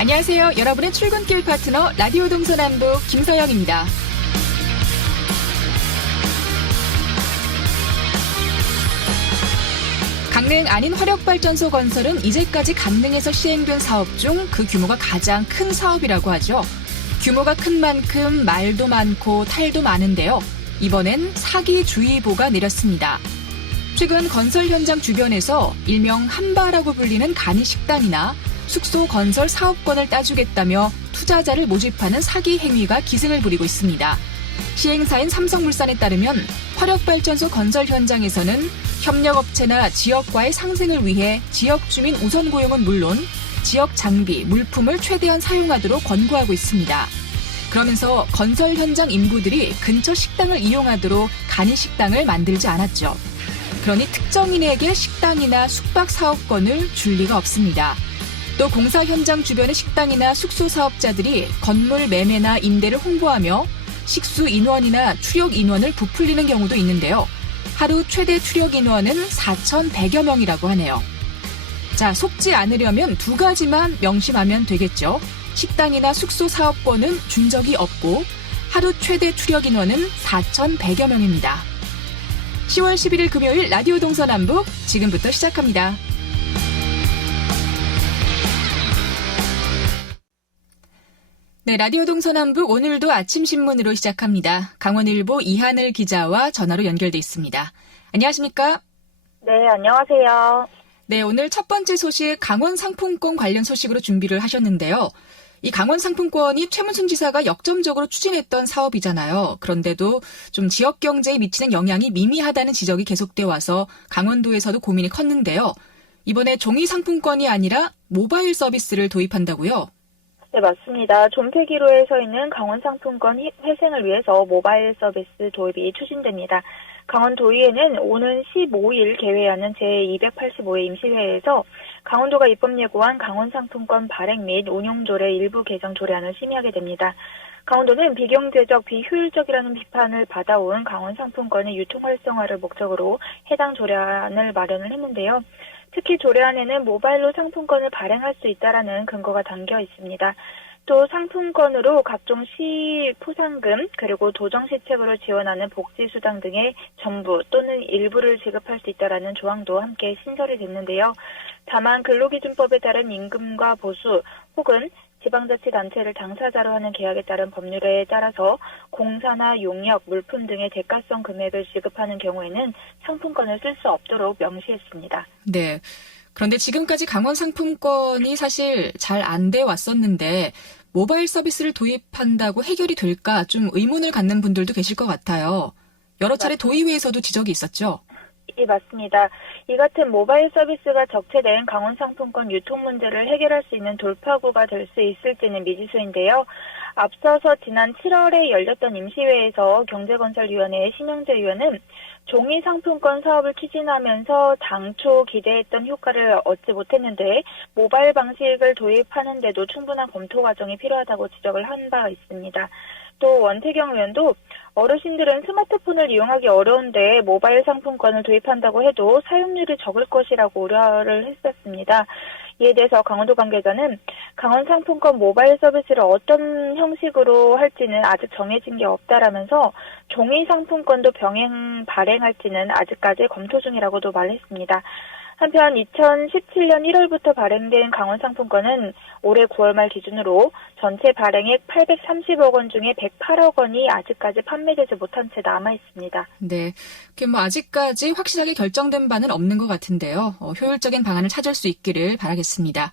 안녕하세요. 여러분의 출근길 파트너 라디오 동서남북 김서영입니다. 강릉 안인 화력발전소 건설은 이제까지 강릉에서 시행된 사업 중 그 규모가 가장 큰 사업이라고 하죠. 규모가 큰 만큼 말도 많고 탈도 많은데요. 이번엔 사기 주의보가 내렸습니다. 최근 건설 현장 주변에서 일명 한바라고 불리는 간이 식당이나 숙소 건설 사업권을 따주겠다며 투자자를 모집하는 사기 행위가 기승을 부리고 있습니다. 시행사인 삼성물산에 따르면 화력발전소 건설 현장에서는 협력업체나 지역과의 상생을 위해 지역 주민 우선 고용은 물론 지역 장비, 물품을 최대한 사용하도록 권고하고 있습니다. 그러면서 건설 현장 인부들이 근처 식당을 이용하도록 간이 식당을 만들지 않았죠. 그러니 특정인에게 식당이나 숙박 사업권을 줄 리가 없습니다. 또 공사 현장 주변의 식당이나 숙소 사업자들이 건물 매매나 임대를 홍보하며 식수 인원이나 출력 인원을 부풀리는 경우도 있는데요. 하루 최대 출력 인원은 4,100여 명이라고 하네요. 자, 속지 않으려면 두 가지만 명심하면 되겠죠. 식당이나 숙소 사업권은 준 적이 없고 하루 최대 출력 인원은 4,100여 명입니다. 10월 11일 금요일 라디오 동서남북 지금부터 시작합니다. 네, 라디오 동서남북 오늘도 아침 신문으로 시작합니다. 강원일보 이하늘 기자와 전화로 연결돼 있습니다. 안녕하십니까? 네, 안녕하세요. 네, 오늘 첫 번째 소식 강원 상품권 관련 소식으로 준비를 하셨는데요. 이 강원 상품권이 최문순 지사가 역점적으로 추진했던 사업이잖아요. 그런데도 좀 지역 경제에 미치는 영향이 미미하다는 지적이 계속돼 와서 강원도에서도 고민이 컸는데요. 이번에 종이 상품권이 아니라 모바일 서비스를 도입한다고요? 네, 맞습니다. 존폐기로에 서 있는 강원 상품권 회생을 위해서 모바일 서비스 도입이 추진됩니다. 강원도의회는 오는 15일 개회하는 제285회 임시회에서 강원도가 입법 예고한 강원 상품권 발행 및 운용 조례 일부 개정 조례안을 심의하게 됩니다. 강원도는 비경제적, 비효율적이라는 비판을 받아온 강원 상품권의 유통 활성화를 목적으로 해당 조례안을 마련을 했는데요. 특히 조례안에는 모바일로 상품권을 발행할 수 있다라는 근거가 담겨 있습니다. 또 상품권으로 각종 시 포상금 그리고 도정 시책으로 지원하는 복지수당 등의 전부 또는 일부를 지급할 수 있다라는 조항도 함께 신설이 됐는데요. 다만 근로기준법에 따른 임금과 보수 혹은 지방자치단체를 당사자로 하는 계약에 따른 법률에 따라서 공사나 용역, 물품 등의 대가성 금액을 지급하는 경우에는 상품권을 쓸 수 없도록 명시했습니다. 네. 그런데 지금까지 강원 상품권이 사실 잘 안 돼 왔었는데 모바일 서비스를 도입한다고 해결이 될까 좀 의문을 갖는 분들도 계실 것 같아요. 여러 차례 도의회에서도 지적이 있었죠. 예, 맞습니다. 이 같은 모바일 서비스가 적체된 강원 상품권 유통 문제를 해결할 수 있는 돌파구가 될 수 있을지는 미지수인데요. 앞서서 지난 7월에 열렸던 임시회에서 경제건설위원회의 신영재 의원은 종이 상품권 사업을 추진하면서 당초 기대했던 효과를 얻지 못했는데 모바일 방식을 도입하는데도 충분한 검토 과정이 필요하다고 지적을 한 바가 있습니다. 또 원태경 의원도 어르신들은 스마트폰을 이용하기 어려운데 모바일 상품권을 도입한다고 해도 사용률이 적을 것이라고 우려를 했었습니다. 이에 대해서 강원도 관계자는 강원 상품권 모바일 서비스를 어떤 형식으로 할지는 아직 정해진 게 없다라면서 종이 상품권도 병행 발행할지는 아직까지 검토 중이라고도 말했습니다. 한편 2017년 1월부터 발행된 강원 상품권은 올해 9월 말 기준으로 전체 발행액 830억 원 중에 108억 원이 아직까지 판매되지 못한 채 남아 있습니다. 네. 뭐 아직까지 확실하게 결정된 바는 없는 것 같은데요. 어, 효율적인 방안을 찾을 수 있기를 바라겠습니다.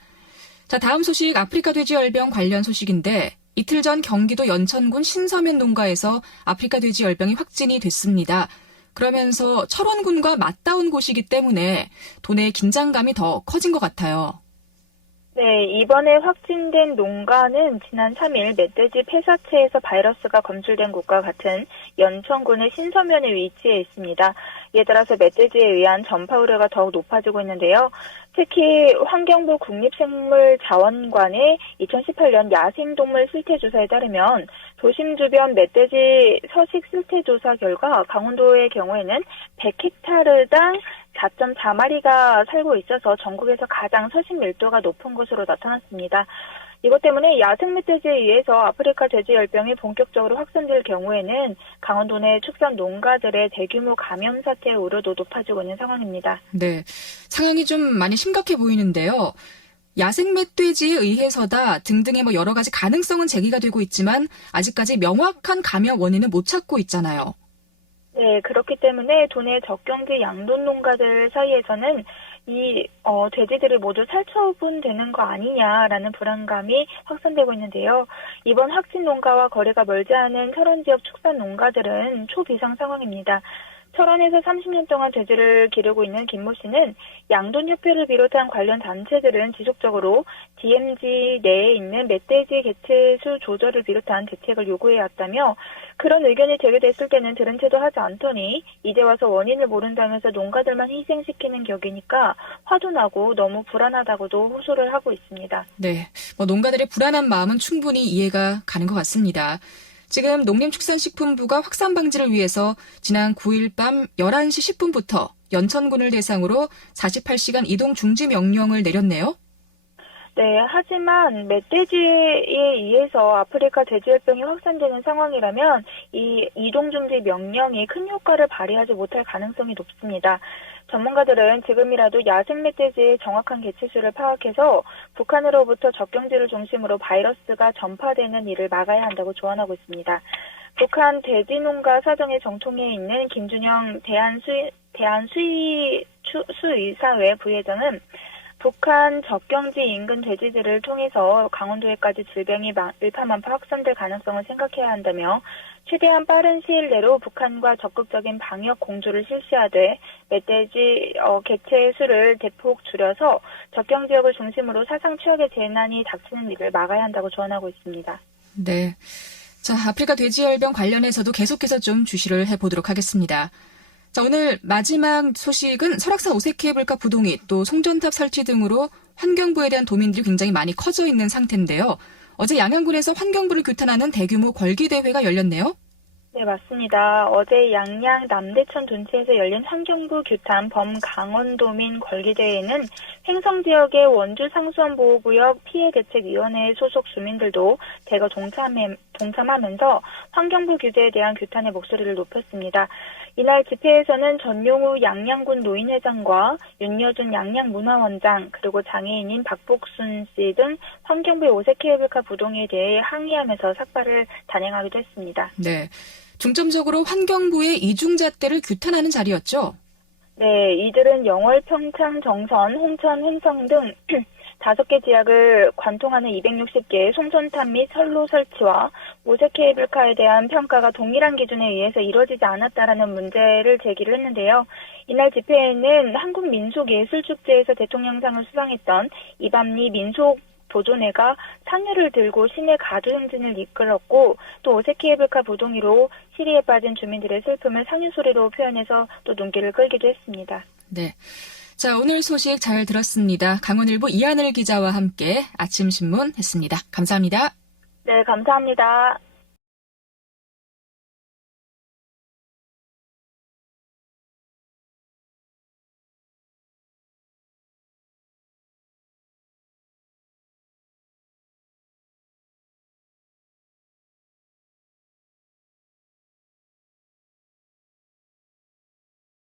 자, 다음 소식 아프리카 돼지열병 관련 소식인데 이틀 전 경기도 연천군 신서면 농가에서 아프리카 돼지열병이 확진이 됐습니다. 그러면서 철원군과 맞닿은 곳이기 때문에 도내의 긴장감이 더 커진 것 같아요. 네, 이번에 확진된 농가는 지난 3일 멧돼지 폐사체에서 바이러스가 검출된 곳과 같은 연천군의 신서면에 위치해 있습니다. 이에 따라서 멧돼지에 의한 전파 우려가 더욱 높아지고 있는데요. 특히 환경부 국립생물자원관의 2018년 야생동물 실태조사에 따르면 도심 주변 멧돼지 서식 실태조사 결과 강원도의 경우에는 100헥타르당 4.4마리가 살고 있어서 전국에서 가장 서식 밀도가 높은 곳으로 나타났습니다. 이것 때문에 야생 멧돼지에 의해서 아프리카 돼지 열병이 본격적으로 확산될 경우에는 강원도 내 축산 농가들의 대규모 감염 사태의 우려도 높아지고 있는 상황입니다. 네. 상황이 좀 많이 심각해 보이는데요. 야생 멧돼지에 의해서다 등등의 뭐 여러 가지 가능성은 제기가 되고 있지만 아직까지 명확한 감염 원인은 못 찾고 있잖아요. 네, 그렇기 때문에 도내 적경지 양돈 농가들 사이에서는 이 어, 돼지들이 모두 살처분되는 거 아니냐라는 불안감이 확산되고 있는데요. 이번 확진 농가와 거리가 멀지 않은 철원 지역 축산 농가들은 초비상 상황입니다. 철원에서 30년 동안 돼지를 기르고 있는 김모 씨는 양돈협회를 비롯한 관련 단체들은 지속적으로 DMZ 내에 있는 멧돼지 개체수 조절을 비롯한 대책을 요구해 왔다며 그런 의견이 제기됐을 때는 들은 채도 하지 않더니 이제 와서 원인을 모른다면서 농가들만 희생시키는 격이니까 화도 나고 너무 불안하다고도 호소를 하고 있습니다. 네. 뭐 농가들의 불안한 마음은 충분히 이해가 가는 것 같습니다. 지금 농림축산식품부가 확산 방지를 위해서 지난 9일 밤 11시 10분부터 연천군을 대상으로 48시간 이동 중지 명령을 내렸네요. 네, 하지만 멧돼지에 의해서 아프리카 돼지열병이 확산되는 상황이라면 이 이동 중지 명령이 큰 효과를 발휘하지 못할 가능성이 높습니다. 전문가들은 지금이라도 야생 멧돼지의 정확한 개체수를 파악해서 북한으로부터 적경지를 중심으로 바이러스가 전파되는 일을 막아야 한다고 조언하고 있습니다. 북한 돼지농가 사정의 정통에 있는 김준영 대한수의, 대한수의 수의사회 부회장은 북한 적경지 인근 돼지들을 통해서 강원도에까지 질병이 마- 일파만파 확산될 가능성을 생각해야 한다며 최대한 빠른 시일 내로 북한과 적극적인 방역 공조를 실시하되 멧돼지 어, 개체 수를 대폭 줄여서 적경 지역을 중심으로 사상 최악의 재난이 닥치는 일을 막아야 한다고 조언하고 있습니다. 네. 자, 아프리카 돼지열병 관련해서도 계속해서 좀 주시를 해보도록 하겠습니다. 자, 오늘 마지막 소식은 설악산 오색 케이블카 부동이 또 송전탑 설치 등으로 환경부에 대한 도민들이 굉장히 많이 커져 있는 상태인데요. 어제 양양군에서 환경부를 규탄하는 대규모 걸기 대회가 열렸네요. 네, 맞습니다. 어제 양양 남대천 둔치에서 열린 환경부 규탄 범강원도민 걸기대회에는 횡성 지역의 원주 상수원 보호구역 피해대책위원회 소속 주민들도 대거 동참해, 동참하면서 환경부 규제에 대한 규탄의 목소리를 높였습니다. 이날 집회에서는 전용우 양양군 노인회장과 윤여준 양양문화원장 그리고 장애인인 박복순 씨 등 환경부의 오색 케이블카 부동에 대해 항의하면서 삭발을 단행하기도 했습니다. 네. 중점적으로 환경부의 이중잣대를 규탄하는 자리였죠. 네, 이들은 영월, 평창, 정선, 홍천, 횡성 등 다섯 개 지역을 관통하는 260개의 송전탑 및 선로 설치와 오색 케이블카에 대한 평가가 동일한 기준에 의해서 이루어지지 않았다라는 문제를 제기를 했는데요. 이날 집회에는 한국민속예술축제에서 대통령상을 수상했던 이밤리 민속 보존회가 상류를 들고 시내 가두 행진을 이끌었고 또 오색 케이블카 부동이로 시리에 빠진 주민들의 슬픔을 상류 소리로 표현해서 또 눈길을 끌기도 했습니다. 네. 자, 오늘 소식 잘 들었습니다. 강원일보 이하늘 기자와 함께 아침 신문 했습니다. 감사합니다. 네, 감사합니다.